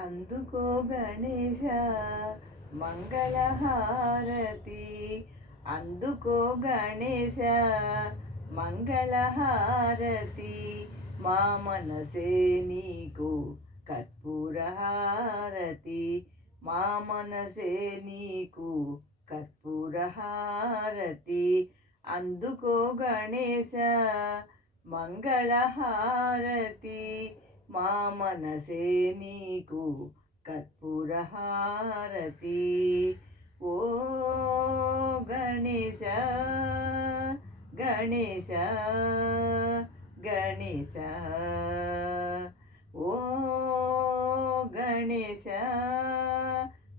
అందుకో గణేశ మంగళహారతి, అందుకో గణేశ మంగళహారతి, మా మనసే నీకు కర్పూరహారతి, మా మనసే నీకు కర్పూరహారతి, అందుకో గణేశ మంగళహారతి, మా మనసే నీకు కర్పూరహారతి. ఓ గణేశ గణేశ గణేశ, ఓ గణేశ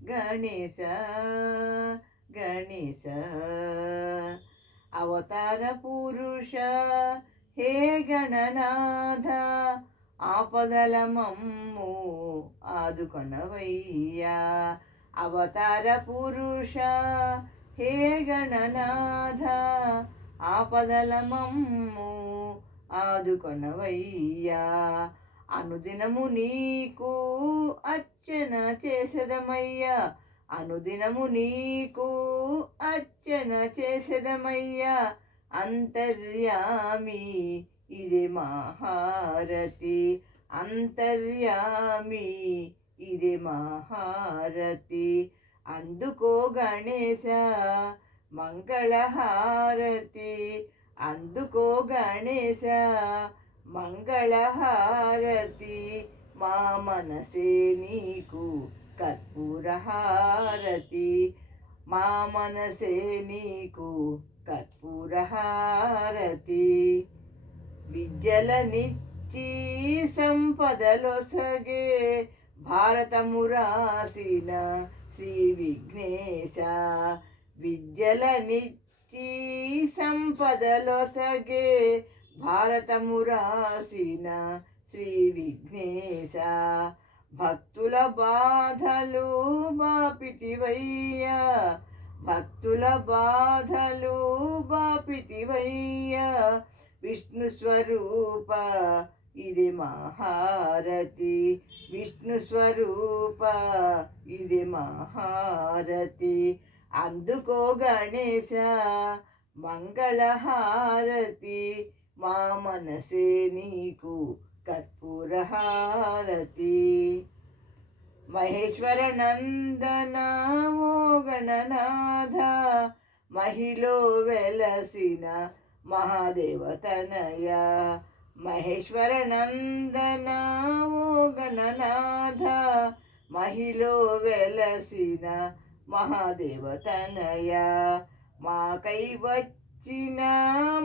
గణేశ గణేశ, అవతార పురుష హే గణనాథ, ఆపదల మమ్ము ఆదుకొనవయ్యా, అవతార పురుష హే గణనాథ, ఆపదల మమ్ము ఆదుకొనవయ్యా, అనుదినము నీకు అర్చన చేసెదమయ్యా, అనుదినము నీకు అర్చన చేసెదమయ్యా, అంతర్యామి ఇది మహారతి, అంతర్యామి ఇది మహారతి, అందుకో గణేశ మంగళహారతి, అందుకో గణేశ మంగళహారతి, మా మనసే నీకు కర్పూరహారతి, మా మనసే నీకు కర్పూరహారతి, విద్యలనిచ్చి సంపదలొసగే భారతము రాసిన శ్రీ విఘ్నేశ, విద్యలనిచ్చి సంపదలొసగే భారతము రాసిన శ్రీ విఘ్నేశ, భక్తుల బాధలు బాపితివయ్యా, భక్తుల బాధలు బాపితివయ్యా, విష్ణు స్వరూప ఇది మహారతి, విష్ణు స్వరూప ఇది మహారతి, అందుకో గణేశ మంగళహారతి, మా మనసే నీకు కర్పూరహారతి, మహేశ్వర నందన ఓ గణనాథ, మహిలో వెలసిన మహాదేవతనయ, మహేశ్వర నందన ఓ గణనాథ, మహిలో వెలసిన మహాదేవతనయ, మాకై వచ్చిన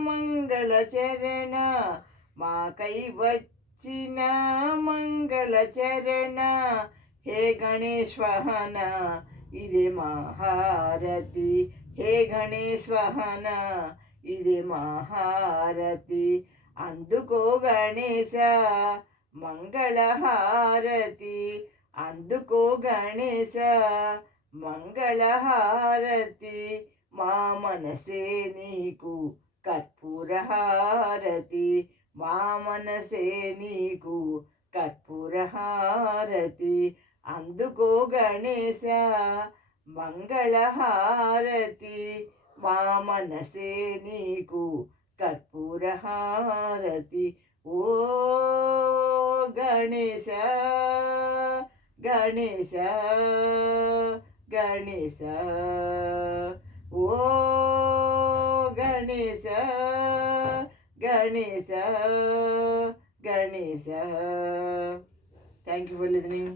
మంగళచరణ, మాకై వచ్చిన మంగళచరణ, హే గణేశ్వహన ఇది మహారతి, హే గణేశ్వహన ఇది మహారతి, అందుకో గణేశ మంగళహారతి, అందుకో గణేశ మంగళహారతి, మా మనసే నీకు కర్పూరహారతి, మా మనసే నీకు కర్పూరహారతి, అందుకో గణేశ మంగళహారతి, మా మనసే నీకు కర్పూరహారతి, ఓ గణేశ గణేశ గణేశ, ఓ Ganesha Ganesha Ganesha. Thank you for listening.